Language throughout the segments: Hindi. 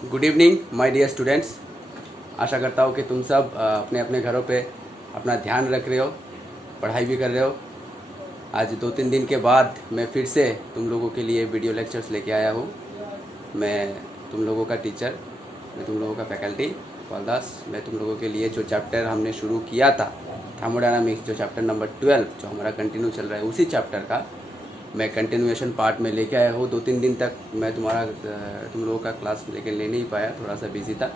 Good evening my dear students. आशा करता हूँ कि तुम सब अपने अपने घरों पे अपना ध्यान रख रहे हो, पढ़ाई भी कर रहे हो। आज 2-3 दिन के बाद मैं फिर से तुम लोगों के लिए वीडियो लेक्चर्स लेके आया हूँ। मैं तुम लोगों का टीचर, मैं तुम लोगों का फैकल्टी पालदास। मैं तुम लोगों के लिए जो चैप्टर हमने शुरू किया था थर्मोडायनामिक्स, जो चैप्टर नंबर 12 जो हमारा कंटिन्यू चल रहा है, उसी चैप्टर का मैं कंटिन्यूएशन पार्ट में लेके आया हूँ। 2-3 दिन तक मैं तुम लोगों का क्लास लेके ले नहीं पाया, थोड़ा सा बिजी था,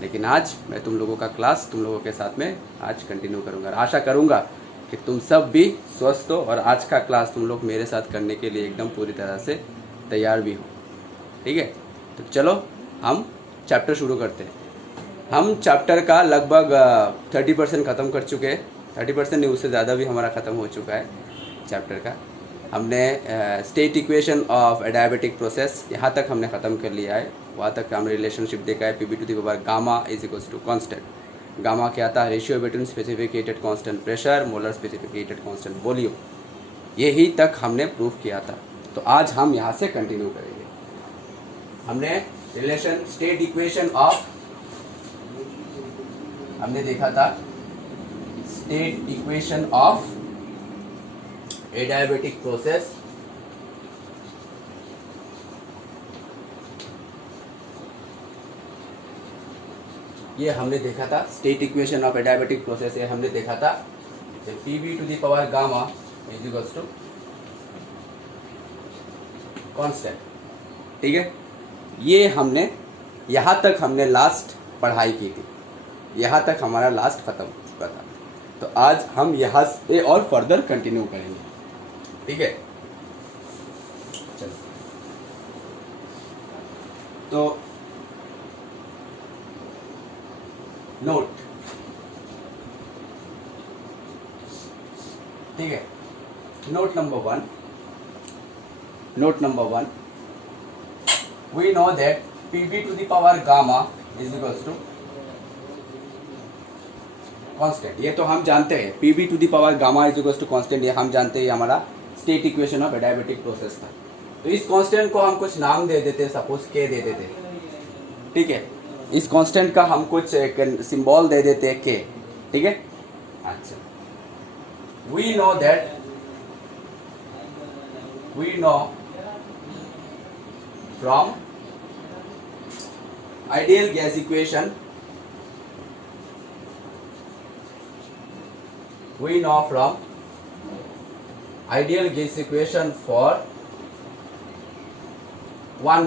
लेकिन आज मैं तुम लोगों का क्लास तुम लोगों के साथ में आज कंटिन्यू करूँगा। आशा करूँगा कि तुम सब भी स्वस्थ हो और आज का क्लास तुम लोग मेरे साथ करने के लिए एकदम पूरी तरह से तैयार भी हो। ठीक है, तो चलो हम चैप्टर शुरू करते हैं। हम चैप्टर का लगभग 30% ख़त्म कर चुके हैं। 30% नहीं, उससे ज़्यादा भी हमारा ख़त्म हो चुका है चैप्टर का। हमने state equation of a adiabatic process यहाँ तक हमने ख़त्म कर लिया है। वहाँ तक हमने रिलेशनशिप देखा है, P V to the power gamma is equals to constant. Gamma क्या था? Ratio between specific heat at constant pressure molar specific heat at constant volume. यही तक हमने प्रूफ किया था। तो आज हम यहाँ से कंटिन्यू करेंगे। हमने रिलेशन स्टेट इक्वेशन ऑफ हमने देखा था state equation of a adiabatic process. ये हमने देखा था state equation of a adiabatic process. ये हमने देखा था P V to the power gamma is equals to constant. ठीक है, ये हमने यहाँ तक हमने लास्ट पढ़ाई की थी, यहाँ तक हमारा लास्ट खत्म हो चुका था। तो आज हम यहाँ से और फर्दर कंटिन्यू करेंगे। ठीक है, चलो। तो नोट, ठीक है, note number one, we know that P V to the power gamma is equals to constant. ये तो हम जानते हैं, P V to the power gamma is equals to constant. ये हम जानते हैं, ये हमारा state equation of a adiabatic process था। तो इस कांस्टेंट को हम कुछ नाम दे देते, सपोज के दे देते। ठीक है, इस कांस्टेंट का हम कुछ एक सिंबल दे देते के। ठीक है, अच्छा, we know from ideal gas equation, we know from ideal gas equation for 1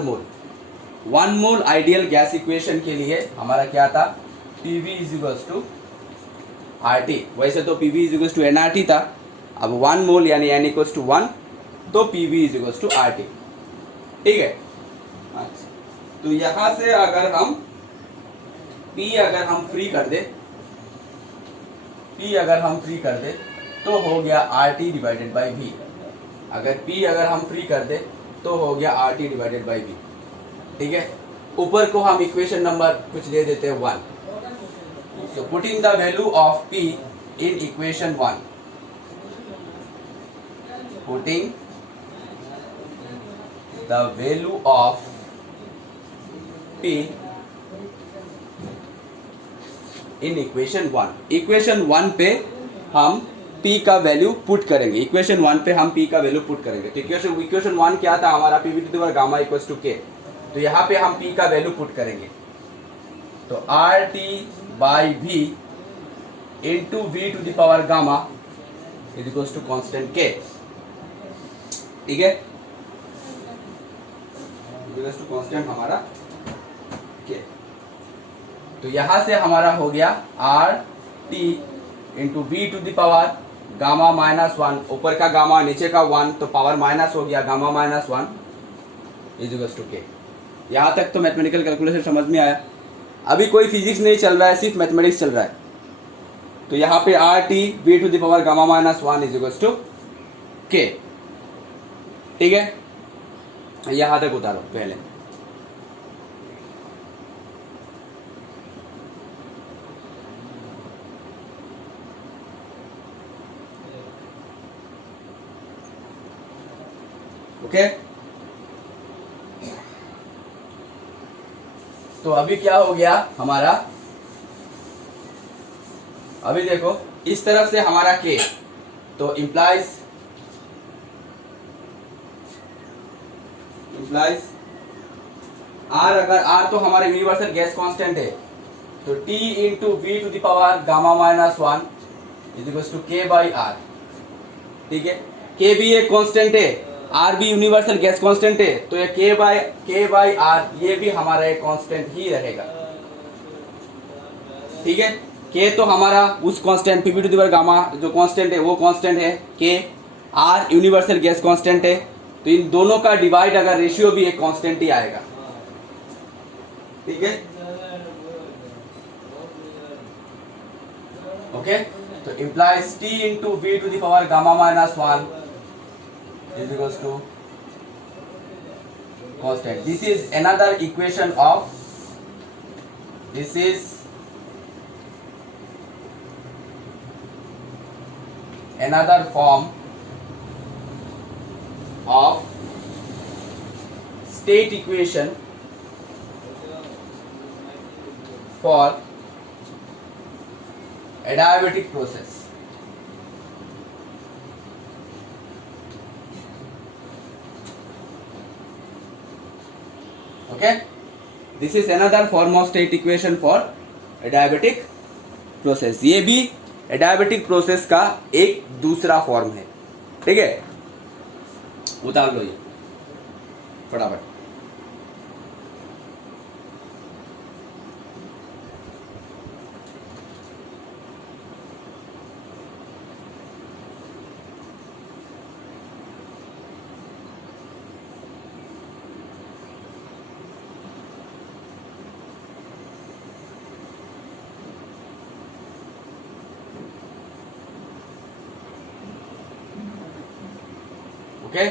mole ideal gas equation के लिए हमारा क्या था? PV is equals to RT। वैसे तो PV is equals to nRT था, अब 1 मोल यानी n इक्वल्स टू 1, तो PV is equals to RT। ठीक है, अच्छा, तो यहां से अगर हम P अगर हम फ्री कर दे तो हो गया RT डिवाइडेड बाई V। अगर P अगर हम फ्री कर दे तो हो गया RT डिवाइडेड बाई V। ठीक है, ऊपर को हम इक्वेशन नंबर कुछ दे देते हैं 1। So putting the value of P in equation 1, putting the value of P in equation 1। Equation 1 पे हम P का वैल्यू पुट करेंगे। इक्वेशन 1 पे हम P का वैल्यू पुट करेंगे। तो इक्वेशन 1 क्या था हमारा? P V to the power gamma equals to K। तो यहाँ पे हम P का वैल्यू पुट करेंगे, तो RT by V into V to the power gamma is equals to constant K। ठीक है, इक्वल्स टू कांस्टेंट हमारा K। तो यहां से हमारा हो गया RT into V to the power gamma minus 1, ऊपर का गामा नीचे का 1, तो पावर माइनस हो गया, gamma minus 1 is equals to K। यहां तक तो मैथमेटिकल कैलकुलेशन समझ में आया। अभी कोई फिजिक्स नहीं चल रहा है, सिर्फ मैथमेटिक्स चल रहा है। तो यहाँ पे RT V to the power gamma minus 1 is equals to K। ठीक है, यहां तक उतारो पहले। ओके, तो अभी क्या हो गया हमारा, अभी देखो इस तरफ से हमारा k, तो इम्प्लाइज r, अगर r तो हमारा यूनिवर्सल गैस कांस्टेंट है, तो T into V to the power gamma minus 1 is equal to k by R. ठीक है, k भी एक कांस्टेंट है, r भी यूनिवर्सल गैस कांस्टेंट है, तो ये k बाई आर ये भी हमारा एक कांस्टेंट ही रहेगा। ठीक है, k तो हमारा उस constant P to the power gamma जो कांस्टेंट है वो कांस्टेंट है k, r universal gas constant है, तो इन दोनों का डिवाइड अगर रेशियो भी एक कांस्टेंट ही आएगा। ठीक है, ओके, तो implies t into V to the power gamma minus 1 is equal to constant. This is another equation of, this is another form of state equation for adiabatic process. Okay, this is another form of state equation for adiabatic process. ये भी एडियाबेटिक प्रोसेस का एक दूसरा फॉर्म है। ठीक है, उतार लो ये फटाफट। ओके,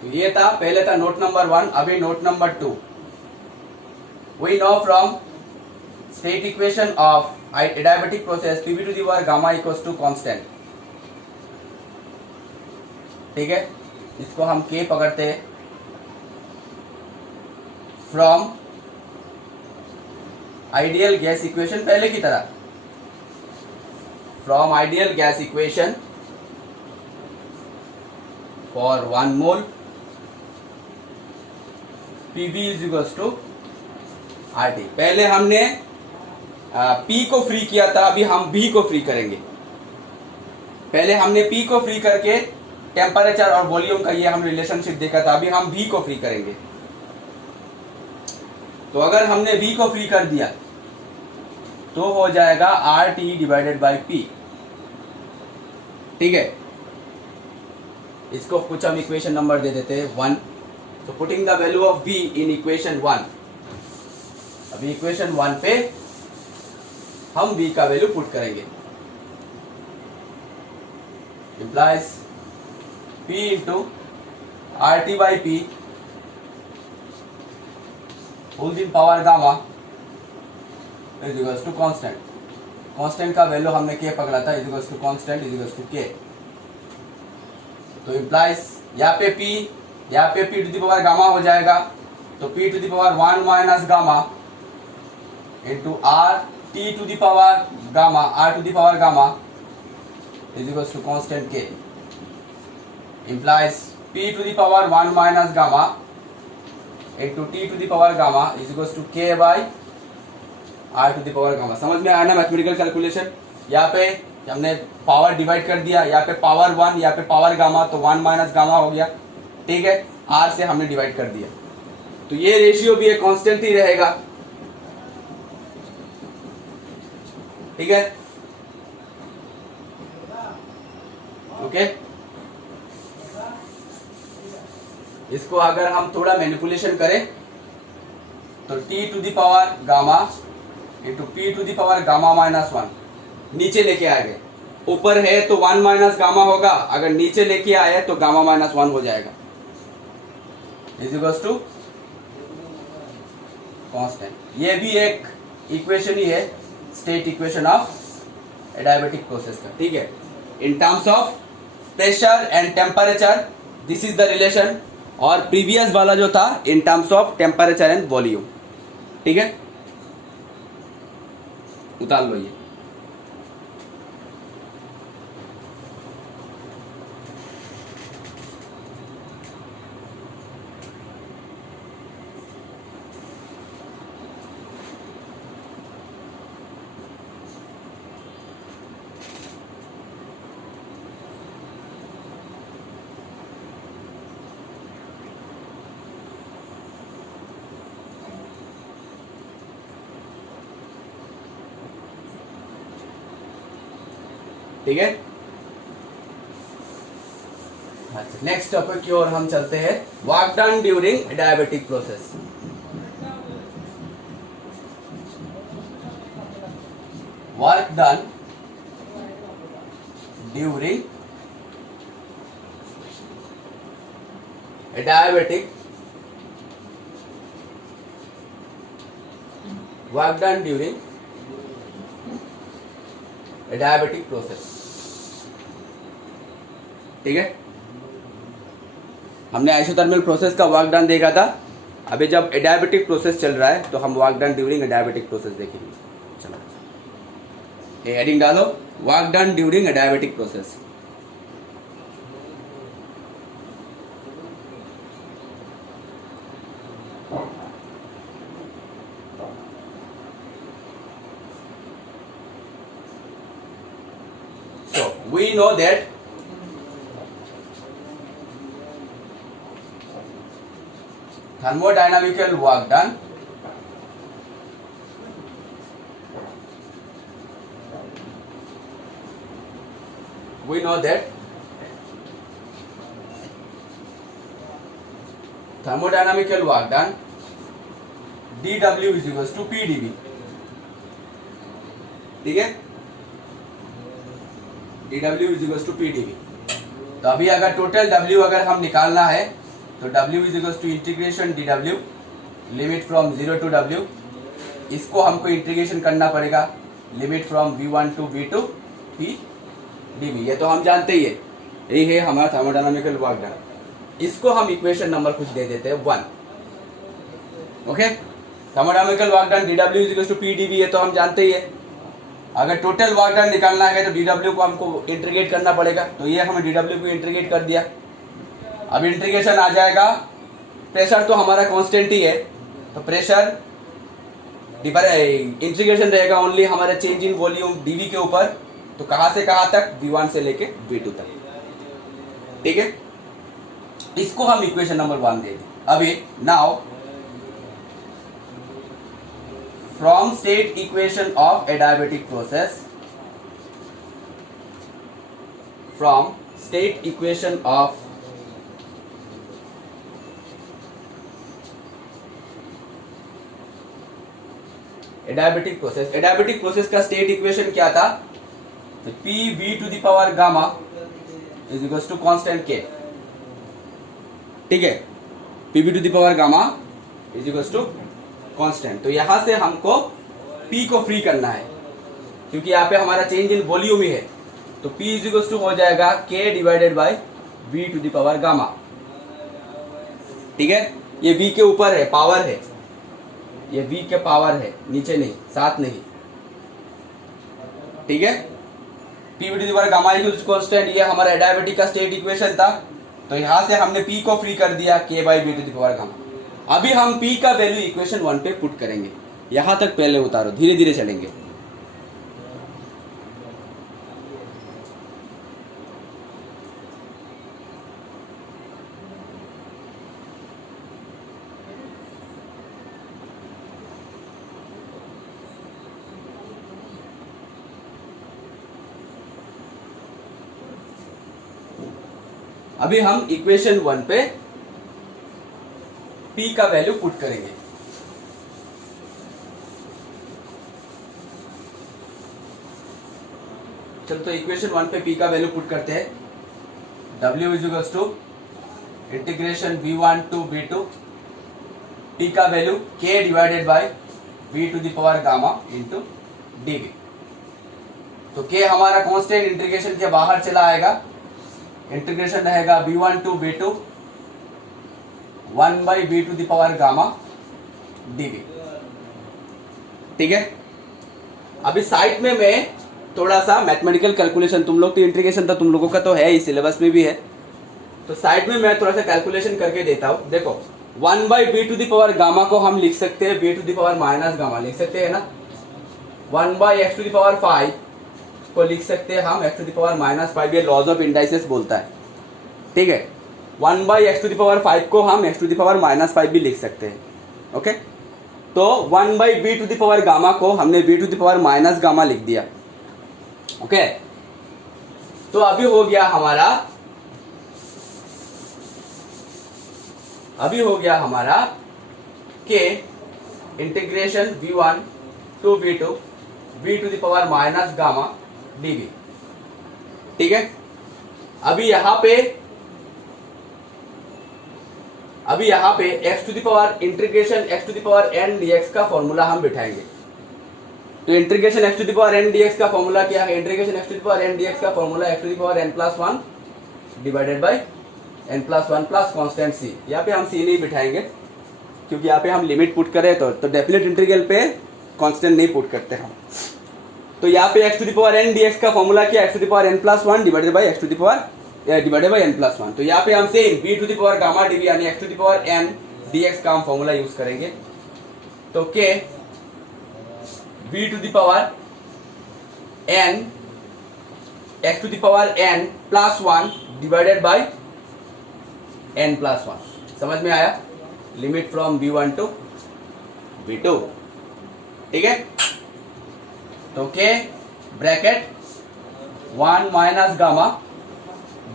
तो ये था, पहले था नोट नंबर 1, अभी note number 2। We know from state equation of adiabatic process PV to the power gamma equals to constant. ठीक है, इसको हम k पकड़ते हैं फ्रॉम आइडियल गैस इक्वेशन, पहले की तरह from ideal gas equation for 1 mole Pv is equals to RT। पहले हमने P को फ्री किया था, अभी हम V को फ्री करेंगे। पहले हमने P को फ्री करके टेम्परेचर और वॉल्यूम का ये हम रिलेशनशिप देखा था, अभी हम V को फ्री करेंगे। तो अगर हमने V को फ्री कर दिया तो हो जाएगा RT डिवाइडेड बाई P। ठीक है, इसको कुछ हम इक्वेशन नंबर दे देते हैं 1। तो putting the value of V in equation 1, अभी इक्वेशन 1 पे हम V का वैल्यू पुट करेंगे। Implies P into RT by P whole in power gamma is equals to constant. Constant का वैल्यू हमने k पकड़ा था, is equals to constant is equals to k। तो इम्प्लाइज यहाँ पे P to the power gamma हो जाएगा, तो P to the power 1 minus gamma into R T to the power gamma, R to the power gamma is equals to constant k। implies P to the power 1 minus gamma into T to the power gamma is equals to K by R to the power gamma। समझ में आया ना मैथमेटिकल कैलकुलेशन? यहाँ पे हमने पावर डिवाइड कर दिया, यहाँ पे पावर 1, यहाँ पे पावर गामा, तो 1 माइनस गामा हो गया। ठीक है, R से हमने डिवाइड कर दिया, तो ये रेशियो भी एक कांस्टेंट ही रहेगा। ठीक है, ओके। इसको अगर हम थोड़ा मैनिपुलेशन करें तो T to the power gamma into P to the power gamma minus 1 नीचे लेके आ गए। ऊपर है तो 1 माइनस गामा होगा, अगर नीचे लेके आए तो गामा माइनस 1 हो जाएगा, इज इक्वल्स टू कांस्टेंट। ये भी एक इक्वेशन ही है, state equation of adiabatic process का, ठीक है। In terms of pressure and temperature this is the relation, और प्रीवियस वाला जो था in terms of temperature and volume, ठीक है। उतार लो ये। ठीक है, नेक्स्ट टॉपिक की ओर हम चलते हैं, work done during diabetic process. Work done during diabetic, work done during diabetic process, ठीक है। हमने आइसोथर्मल प्रोसेस का वर्क डन देखा था, अभी जब एडियाबेटिक प्रोसेस चल रहा है तो हम work done during adiabatic process देखेंगे। चलो हेडिंग डालो, work done during adiabatic process. So we know that thermodynamical work done thermodynamical work done dW is equals to PdV, ठीक है। dW is equals to PdV। तो अभी अगर टोटल W अगर हम निकालना है तो W is equals to integration dW limit from 0 to W, इसको हमको इंटीग्रेशन करना पड़ेगा limit from V1 to V2 PdV, ये तो हम जानते ही है, यही है हमारा थर्मोडायनामिकल वर्क डन। इसको हम इक्वेशन नंबर कुछ दे देते हैं 1, okay. Thermodynamical work done dW is equals to PdV, ये तो हम जानते ही है। अगर टोटल वर्क डन निकालना है तो dW को हमको इंटीग्रेट करना पड़ेगा, तो ये हमें dW को इंटीग्रेट कर दिया। अब इंटीग्रेशन आ जाएगा, प्रेशर तो हमारा कांस्टेंट ही है, तो प्रेशर इंटीग्रेशन रहेगा ओनली हमारे चेंज इन वॉल्यूम dV के ऊपर, तो कहां से कहां तक, V1 से लेके V2 तक, ठीक है। इसको हम इक्वेशन नंबर 1 दे दें। अभी now from state equation of adiabatic process, from state equation of adiabatic process, adiabatic process का स्टेट इक्वेशन क्या था, तो PV to the power gamma is equals to constant K, ठीक है। PV to the power gamma is equals to constant. तो यहां से हमको P को फ्री करना है, क्योंकि यहाँ पे हमारा चेंज इन वॉल्यूम ही है, तो P इज इक्वल्स टू हो जाएगा K divided by V to the power gamma, ठीक है। ये V के ऊपर है, पावर है, ये V के पावर है, नीचे नहीं, साथ नहीं, ठीक है। P to the power gamma is constant, ये हमारा एडियाबेटिक का स्टेट इक्वेशन था, तो यहां से हमने P को फ्री कर दिया K by V to the power gamma. अभी हम P का वैल्यू इक्वेशन 1 पे पुट करेंगे, यहां तक पहले उतारो, धीरे धीरे चलेंगे। अभी हम इक्वेशन 1 पे P का वैल्यू पुट करेंगे। चलो तो इक्वेशन 1 पे P का वैल्यू पुट करते हैं। W is equals to integration V1 to V2 t का value k divided by v to the power gamma into dv। तो k हमारा कांस्टेंट इंटीग्रेशन के बाहर चला आएगा, इंटीग्रेशन रहेगा v1 to v2 1 by v to the power gamma dv। ठीक है, अभी साइड में मैं थोड़ा सा मैथमेटिकल कैलकुलेशन, तुम लोग तो इंटीग्रेशन तो तुम लोगों का तो है ही, सिलेबस में भी है, तो साइड में मैं थोड़ा सा कैलकुलेशन करके देता हूं। देखो 1 by V to the power gamma को हम लिख सकते हैं V to the power minus gamma लिख सकते हैं ना। 1 by X to the power 5 को लिख सकते हैं हम X to the power minus 5, ये लॉज ऑफ इंडाइसेस बोलता है। ठीक है, 1 by X to the power 5 को हम X to the power minus 5 भी लिख सकते हैं। ओके, तो 1 by V to the power gamma को हमने V to the power minus gamma लिख दिया। ओके, तो अभी हो गया हमारा के integration v1 to v2 v to the power minus gamma dv। ठीक है, अभी यहां पे x to the power integration x to the power n dx का फॉर्मूला हम बिठाएंगे। तो integration x to the power n dx का फॉर्मूला क्या है? Integration x to the power n dx का formula x to the power n plus 1 divided by n plus 1 plus constant c। यहाँ पे हम c नहीं बिठाएंगे क्योंकि यहाँ पे हम लिमिट पुट करें तो डेफिनेट इंटीग्रल पे कांस्टेंट नहीं पुट करते हम। तो यहाँ पे x to the power n dx का फॉर्मूला क्या? x to the power n plus 1 divided by x to the power divided by n plus 1। तो यहाँ पे हम same v to the power gamma dv यानी x to the power n dx का हम फॉर्मूला यूज करेंगे। तो k v to the power n x to the power n plus 1 divided by n plus 1। समझ में आया? Limit from v1 to v2। ठीक है, तो k bracket 1 minus gamma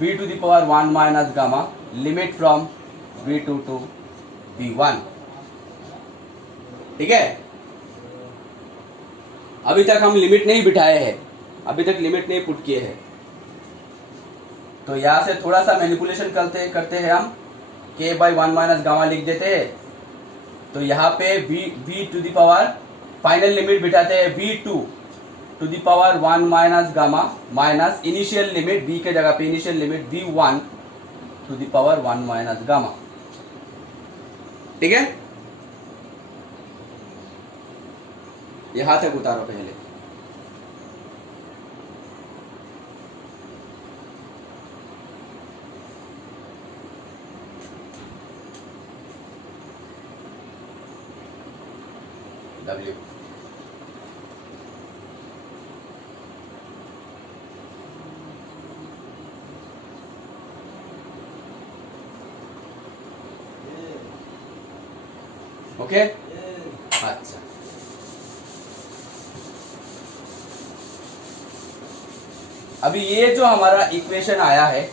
v to the power 1 minus gamma limit from v2 to v1। ठीक है, अभी तक हम लिमिट नहीं बिठाए हैं, अभी तक लिमिट नहीं पुट किए हैं, तो यहां से थोड़ा सा मैनिपुलेशन करते हैं हम, k बाई 1 माइनस गामा लिख देते हैं। तो यहाँ पे v to the power final limit बिठाते हैं v2 to the power 1 minus gamma minus initial limit v के जगह पे initial limit v1 to the power 1 minus gamma. ठीक है, यहां तक उतारो पहले। W ओके, अच्छा अभी ये जो हमारा इक्वेशन आया है,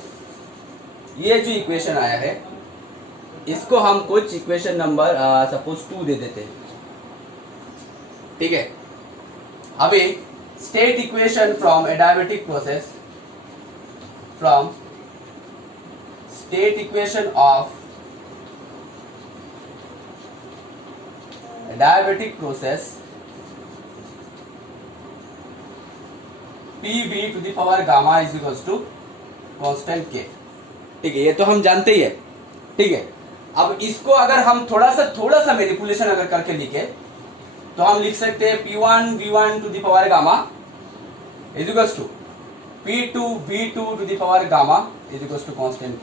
इसको हम कुछ इक्वेशन नंबर सपोज 2 दे देते हैं। ठीक है, अभी state equation from adiabatic process, state equation of adiabatic process pv to the power gamma is equals to constant k। ठीक है, ये तो हम जानते ही है। ठीक है, अब इसको अगर हम थोड़ा सा मैनिपुलेशन अगर करके लिखे तो हम लिख सकते हैं p1 v1 to the power gamma is equals to p2 v2 to the power gamma is equals to constant k।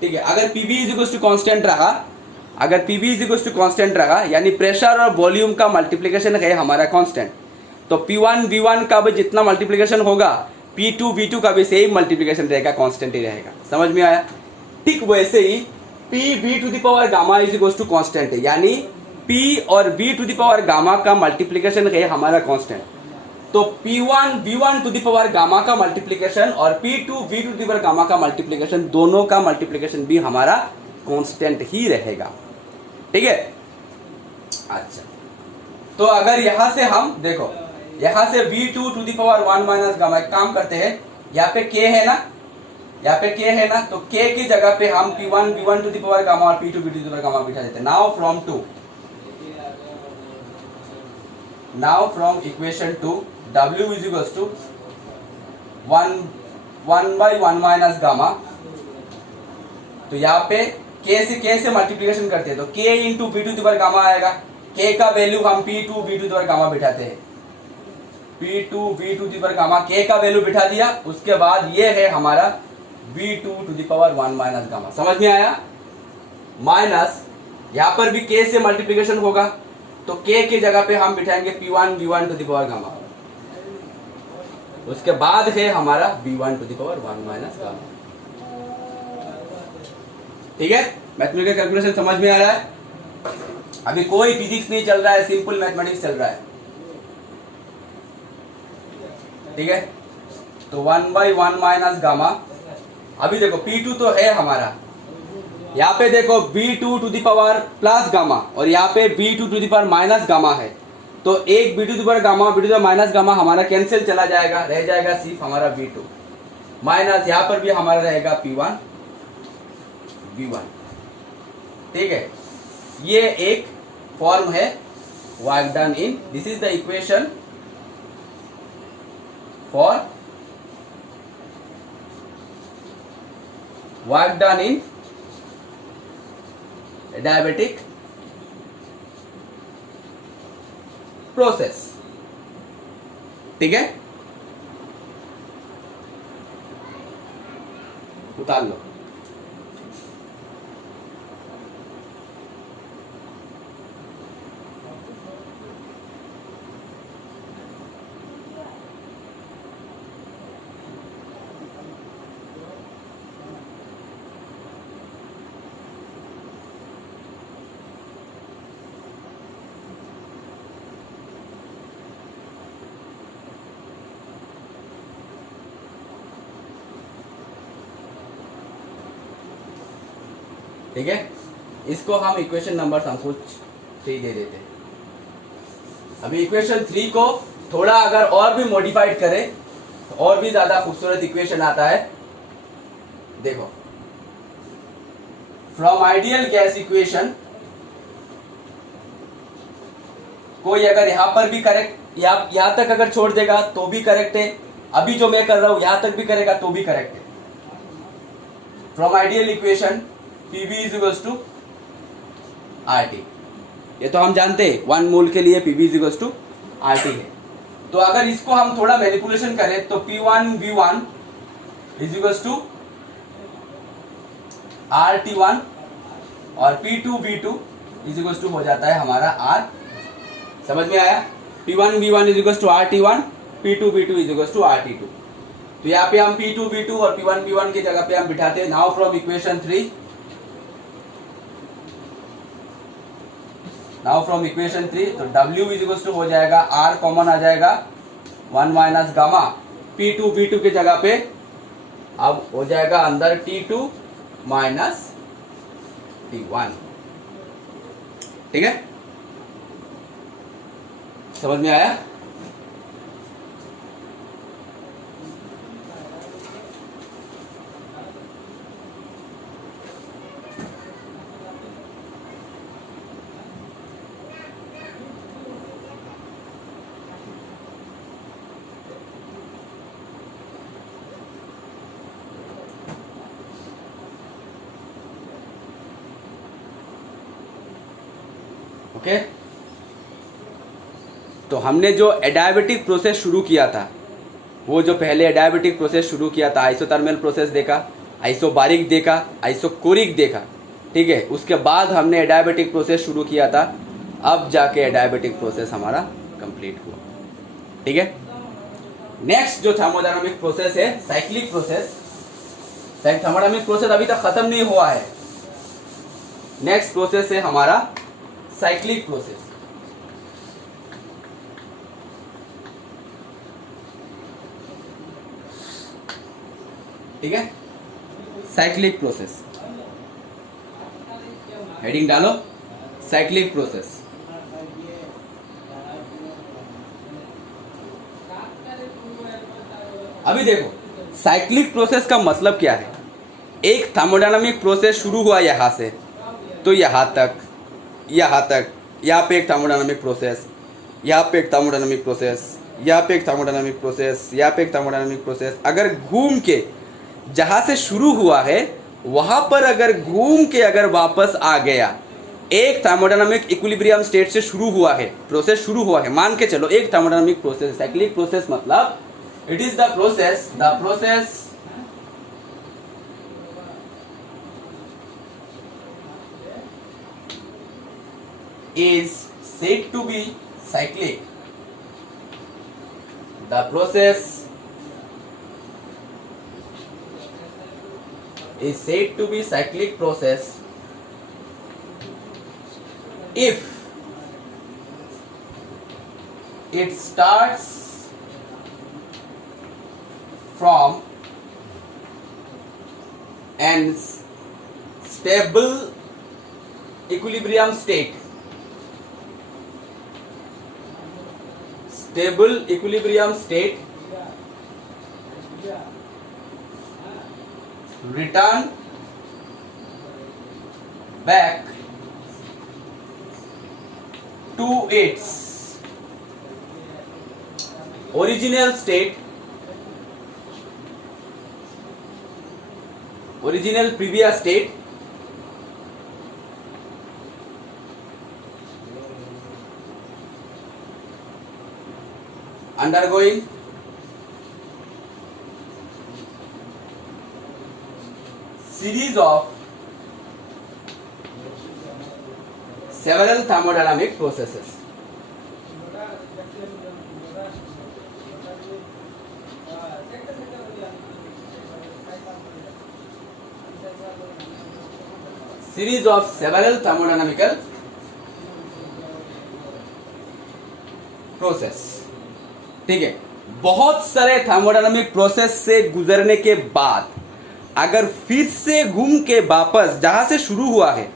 ठीक है, अगर pv is equals to constant रहा, यानी प्रेशर और वॉल्यूम का मल्टीप्लिकेशन है हमारा कांस्टेंट, तो p1 v1 का भी जितना मल्टीप्लिकेशन होगा p2 v2 का भी सेम मल्टीप्लिकेशन रहेगा, कांस्टेंट ही रहेगा। समझ में आया? ठीक वैसे ही p v to the power gamma is equals to constant है, यानी p और v to the power gamma का मल्टीप्लिकेशन है हमारा कांस्टेंट। तो p1 v1 to the power gamma का मल्टीप्लिकेशन और p2 v2 to the power gamma का मल्टीप्लिकेशन, दोनों का मल्टीप्लिकेशन भी हमारा कांस्टेंट ही रहेगा। ठीक है, अच्छा तो अगर यहां से हम देखो, यहां से v2 to the power 1 minus gamma, एक काम करते हैं, यहाँ पे k है ना, यहाँ पे k है ना, तो k की जगह पे हम p1 v1 to the power gamma और p2 v2 to the power gamma बिठा देते हैं। Now from equation 2 w is equals to 1/1 minus gamma. तो यहाँ पे k से मल्टीप्लिकेशन करते हैं तो k into v2 to the power gamma आएगा। k का वैल्यू हम p2 v2 to the power gamma बिठाते हैं, p2 v2 to the power gamma, k का वैल्यू बिठा दिया। उसके बाद ये है हमारा v2 to the power 1 minus gamma. समझ में आया? माइनस यहाँ पर भी k से मल्टीप्लिकेशन होगा तो k की जगह पे हम बिठाएंगे p1 v1 to the power gamma. उसके बाद है हमारा v1 to the power 1 minus gamma. ठीक है, मैथमेटिकल कैलकुलेशन समझ में आ रहा है? अभी कोई फिजिक्स नहीं चल रहा है, सिंपल मैथमेटिक्स चल रहा है। ठीक है, तो 1/1 माइनस गामा। अभी देखो P2 तो है हमारा, यहाँ पे देखो V2 to the power plus gamma और यहाँ पे V2 to the power minus gamma है। तो एक V2 to the power gamma V2 to the power minus gamma हमारा कैंसिल चला जाएगा, रह जाएगा सिर्फ हमारा V2 माइनस यहाँ पर भी हमारा रहेगा P1 V1। ठीक है, ये एक फॉर्म है work done in, this is the equation for work done in diabetic process. ठीक है, उतार लो। ठीक है, इसको हम इक्वेशन नंबर संकुच 3 दे देते हैं। अभी इक्वेशन 3 को थोड़ा अगर और भी मॉडिफाइड करें तो और भी ज्यादा खूबसूरत इक्वेशन आता है। देखो, फ्रॉम आइडियल गैस इक्वेशन, कोई अगर यहां पर भी करेक्ट, यहां तक अगर छोड़ देगा तो भी करेक्ट है, अभी जो मैं कर रहा हूं यहां तक भी करेगा तो भी करेक्ट है। From ideal equation Pv is equals to RT, ये तो हम जानते हैं 1 मोल के लिए Pv is equals to RT है। तो अगर इसको हम थोड़ा मैनिपुलेशन करें तो P1 V1 is equals to RT1 और P2 V2 is equals to हो जाता है हमारा R। समझ में आया? P1 V1 is equals to RT1, P2 V2 is equals to RT2। तो यहाँ पे हम P2 V2 और P1 V1 की जगह पे हम बिठाते हैं। Now from equation 3, now from equation 3 तो W इज इक्वल्स टू हो जाएगा R कॉमन आ जाएगा 1 माइनस गामा, P2 V2 की जगह पे अब हो जाएगा अंदर T2 माइनस T1। ठीक है, समझ में आया? ओके, तो हमने जो एडायबेटिक प्रोसेस शुरू किया था, वो जो पहले एडायबेटिक प्रोसेस शुरू किया था, आइसोथर्मल प्रोसेस देखा, आइसोबारिक देखा, आइसोकोरिक देखा। ठीक है, उसके बाद हमने एडायबेटिक प्रोसेस शुरू किया था, अब जाके एडायबेटिक प्रोसेस हमारा कंप्लीट हुआ। ठीक है, नेक्स्ट जो थर्मोडायनामिक प्रोसेस है साइक्लिक प्रोसेस। थर्मोडायनामिक प्रोसेस अभी तक खत्म नहीं हुआ है। नेक्स्ट प्रोसेस है हमारा साइक्लिक प्रोसेस। ठीक है, साइक्लिक प्रोसेस, हेडिंग डालो साइक्लिक प्रोसेस। अभी देखो साइक्लिक प्रोसेस का मतलब क्या है। एक थर्मोडायनामिक प्रोसेस शुरू हुआ यहाँ से, तो यहाँ तक, यहाँ पे एक थर्मोडायनामिक प्रोसेस, यहाँ पे एक थर्मोडायनामिक प्रोसेस, यहाँ पे एक थर्मोडायनामिक प्रोसेस, यहाँ पे एक थर्मोडायनामिक प्रोसेस। अगर घूम के जहाँ से शुरू हुआ है वहाँ पर अगर घूम के अगर वापस आ गया, एक थर्मोडायनामिक इक्विलिब्रियम स्टेट से शुरू हुआ है, प्रोसेस शुरू हुआ है, मान के चलो एक थर्मोडायनामिक प्रोसेस, साइक्लिक प्रोसेस मतलब it is the process is said to be cyclic. The process is said to be cyclic process if it starts from an stable equilibrium state. Stable equilibrium state, return back to its original state, original previous state, undergoing series of several thermodynamic processes. Series of several thermodynamical process. ठीक है, बहुत सारे थर्मोडायनामिक प्रोसेस से गुजरने के बाद अगर फिर से घूम के वापस जहां से शुरू हुआ है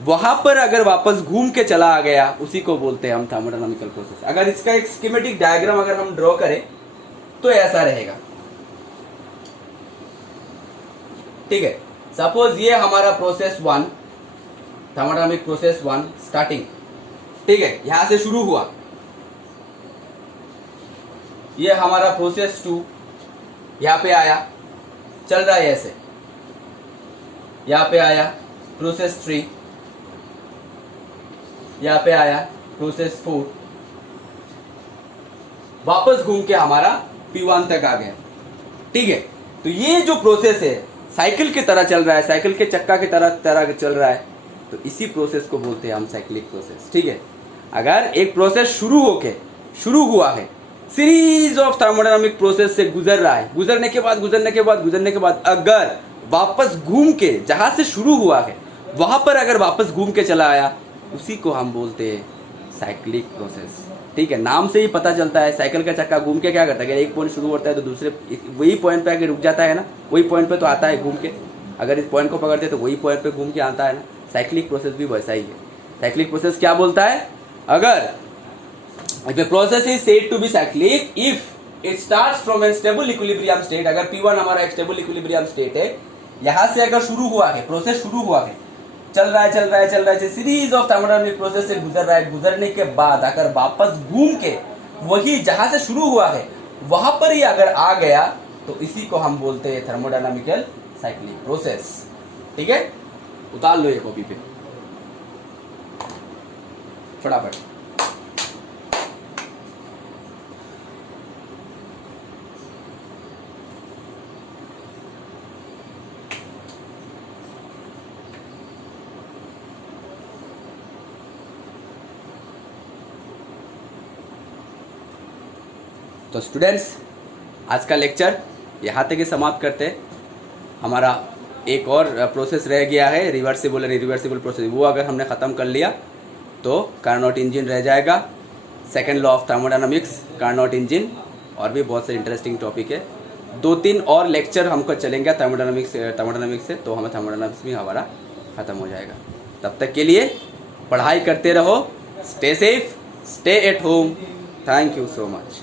वहां पर अगर वापस घूम के चला आ गया, उसी को बोलते हैं हम थर्मोडायनामिकल प्रोसेस। अगर इसका एक स्कीमेटिक डायग्राम अगर हम ड्रॉ करें तो ऐसा रहेगा। ठीक है, सपोज ये हमारा प्रोसेस 1, थर्मोडायनामिक प्रोसेस 1 स्टार्टिंग। ठीक है, यहां से शुरू हुआ। ये हमारा प्रोसेस 2 यहाँ पे आया, चल रहा है ऐसे। यहाँ पे आया प्रोसेस 3, यहाँ पे आया प्रोसेस 4, वापस घूम के हमारा P1 तक आ गया। ठीक है, तो ये जो प्रोसेस है साइकिल की तरह चल रहा है, साइकिल के चक्का की तरह चल रहा है, तो इसी प्रोसेस को बोलते हैं हम साइक्लिक प्रोसेस। ठीक है, अगर एक प्रोसेस शुरू हुआ है, सीरीज ऑफ थर्मोडायनामिक प्रोसेस से गुजर रहा है, गुजरने के बाद अगर वापस घूम के जहां से शुरू हुआ है वहां पर अगर वापस घूम के चला आया, उसी को हम बोलते हैं साइक्लिक प्रोसेस। ठीक है, नाम से ही पता चलता है साइकिल का चक्का घूम के क्या करता है, एक पॉइंट शुरू होता है तो दूसरे वही पॉइंट पे आके रुक जाता है ना, वही पॉइंट पे तो आता है घूम के। अगर इस पॉइंट को पकड़ते तो वही पॉइंट पे घूम के आता है ना। साइक्लिक प्रोसेस भी वैसा ही है। साइक्लिक प्रोसेस क्या बोलता है, अगर if a process is said to be cyclic if it starts from a stable equilibrium state, अगर P1 हमारा एक stable equilibrium state है, यहाँ से अगर शुरू हुआ है, प्रोसेस शुरू हुआ है, चल रहा है, सीरीज ऑफ थर्मोडायनामिक प्रोसेस से गुजर रहा है, गुजरने के बाद अगर वापस घूम के वही जहां से शुरू हुआ है वहां पर ही अगर आ गया, तो इसी को हम बोलते हैं थर्मोडायनामिकल साइक्लिक प्रोसेस। ठीक है, उतार लो ये कॉपी पे फटाफट। तो स्टूडेंट्स, आज का लेक्चर यहाँ तक ही समाप्त करते हैं। हमारा एक और प्रोसेस रह गया है, रिवर्सिबल एंड इरिवर्सिबल प्रोसेस। वो अगर हमने ख़त्म कर लिया तो कार्नोट इंजन रह जाएगा, second law of thermodynamics, Carnot engine, और भी बहुत से इंटरेस्टिंग टॉपिक है। 2-3 और लेक्चर हमको चलेंगे थर्मोडायनामिक्स से, तो हमें थर्मोडायनामिक्स भी हमारा ख़त्म हो जाएगा। तब तक के लिए पढ़ाई करते रहो, stay safe, stay at home. Thank you so much.